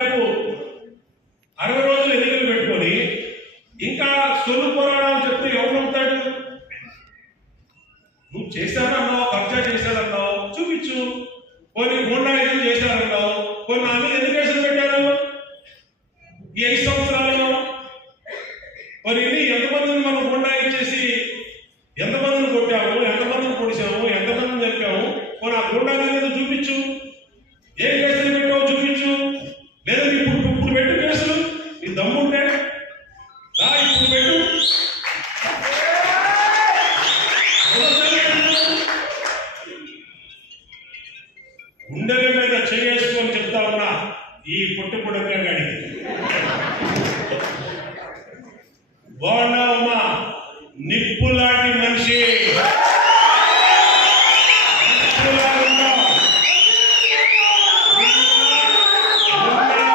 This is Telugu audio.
60 రోజులు ఎన్నికలు పెట్టుకొని ఇంకా సొల్లు పోరాడాలని చెప్తే ఎవరు నమ్ముతాడు? నువ్వు చేశానన్నావు, కబ్జా చేశానన్నావు, చూపించు. కొన్ని గూండాయిజం చేశారన్నావు, కొన్ని అన్ని ఎన్ని కేసులు పెట్టారు ఈ 5 సంవత్సరాలలో? మరి ఎంతమందిని మనం గూండాయి చేసి ఎంతమందిని కొట్టాము, ఎంతమందిని పొడిచాము, ఎంతమందిని చెప్పాము? కొన్ని ఆ గూండాయిజం చూపించు. ఏ కేసులు పెట్టావు చూపించు. లేదా ఇప్పుడు పెట్టు కేసులు, నీ దమ్ముంటే ఇప్పుడు పెట్టు. గుండెల మీద చేసుకొని చెప్తా ఉన్నా ఈ పుట్టుపుడక గాడికి బాగున్నావమ్మా, నిప్పు లాంటి